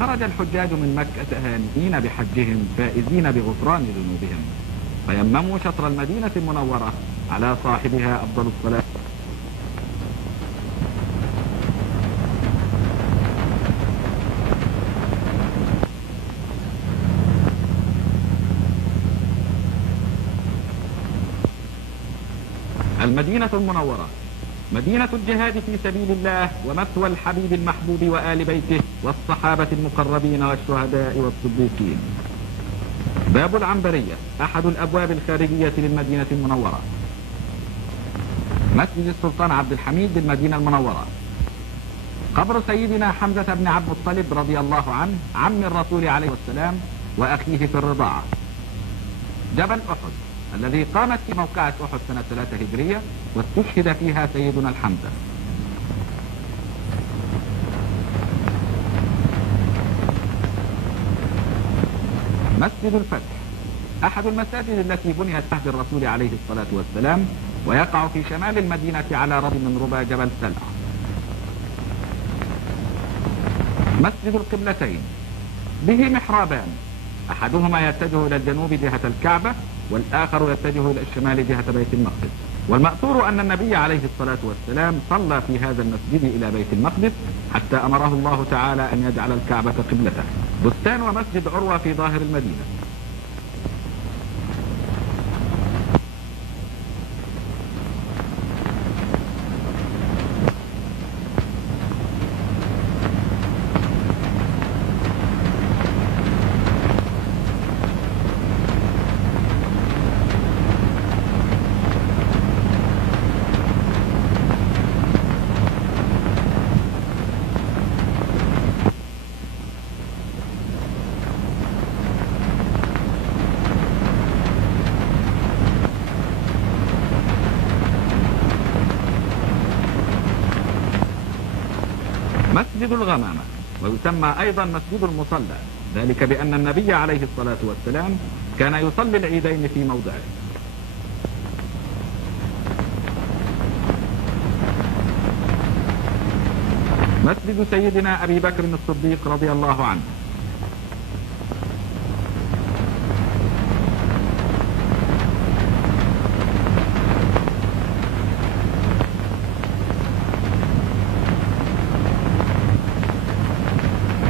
خرج الحجاج من مكة هانئين بحجهم فائزين بغفران ذنوبهم، فيمموا شطر المدينة المنورة على صاحبها أفضل الصلاة. المدينة المنورة مدينة الجهاد في سبيل الله ومثوى الحبيب المحبوب وآل بيته والصحابة المقربين والشهداء والصديقين. باب العنبرية أحد الأبواب الخارجية للمدينة المنورة. مسجد السلطان عبد الحميد بالمدينة المنورة. قبر سيدنا حمزة بن عبد المطلب رضي الله عنه عم الرسول عليه السلام وأخيه في الرضاعة. جبل أحد الذي قامت في موقعة أحد سنة 3 هجرية واستشهد فيها سيدنا الحمزة. مسجد الفتح أحد المساجد التي بنيت عهد الرسول عليه الصلاة والسلام ويقع في شمال المدينة على ربع من ربع جبل سلع. مسجد القبلتين به محرابان، أحدهما يتجه إلى الجنوب جهة الكعبة والآخر يتجه إلى الشمال جهة بيت المقدس. والمأثور أن النبي عليه الصلاة والسلام صلى في هذا المسجد إلى بيت المقدس حتى أمره الله تعالى أن يجعل الكعبة قبلته. بستان ومسجد عروة في ظاهر المدينة. مسجد الغمامة ويسمى أيضا مسجد المصلى، ذلك بأن النبي عليه الصلاة والسلام كان يصلي العيدين في موضعه. مسجد سيدنا أبي بكر الصديق رضي الله عنه.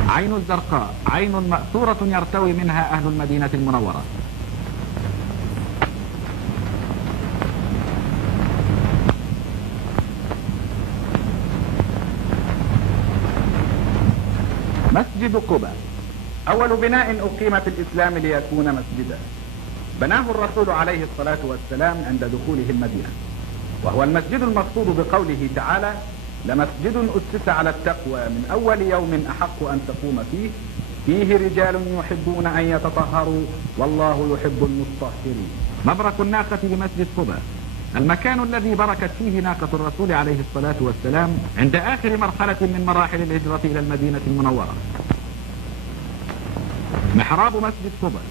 عين الزرقاء عين مأثورة يرتوي منها أهل المدينة المنورة. مسجد قباء أول بناء أقيم في الإسلام ليكون مسجدا، بناه الرسول عليه الصلاة والسلام عند دخوله المدينة، وهو المسجد المقصود بقوله تعالى: لمسجد أسس على التقوى من أول يوم أحق أن تقوم فيه رجال يحبون أن يتطهروا والله يحب المطهرين. مبرك الناقة بمسجد قباء المكان الذي بركت فيه ناقة الرسول عليه الصلاة والسلام عند آخر مرحلة من مراحل الهجرة إلى المدينة المنورة. محراب مسجد قباء،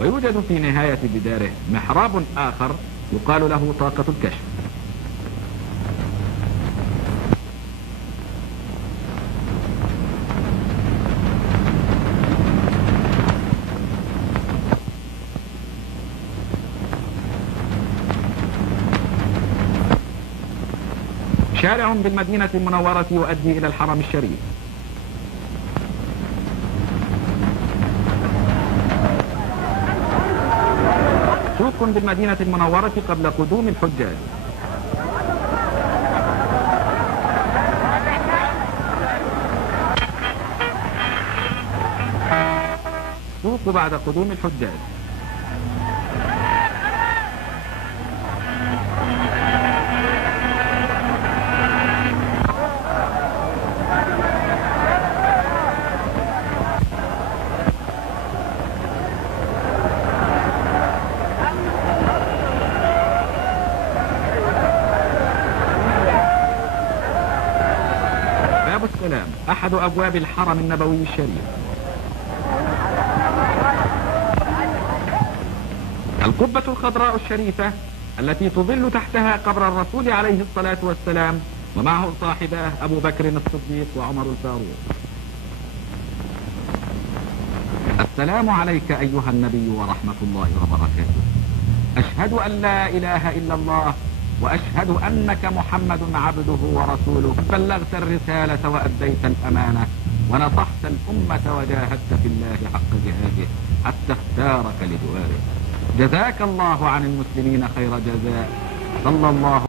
ويوجد في نهاية جداره محراب آخر يقال له طاقة الكشف. شارع بالمدينة المنورة يؤدي إلى الحرم الشريف. سوق بالمدينة المنورة قبل قدوم الحجاج. سوق بعد قدوم الحجاج. أحد أبواب الحرم النبوي الشريف. القبة الخضراء الشريفة التي تظل تحتها قبر الرسول عليه الصلاة والسلام ومعه صاحباه أبو بكر الصديق وعمر الفاروق. السلام عليك أيها النبي ورحمة الله وبركاته. أشهد أن لا إله إلا الله وأشهد أنك محمد عبده ورسوله. بلغت الرسالة وأديت الأمانة ونصحت الأمة وجاهدت في الله حق جهاده حتى اختارك لجواره. جزاك الله عن المسلمين خير جزاء. صلى الله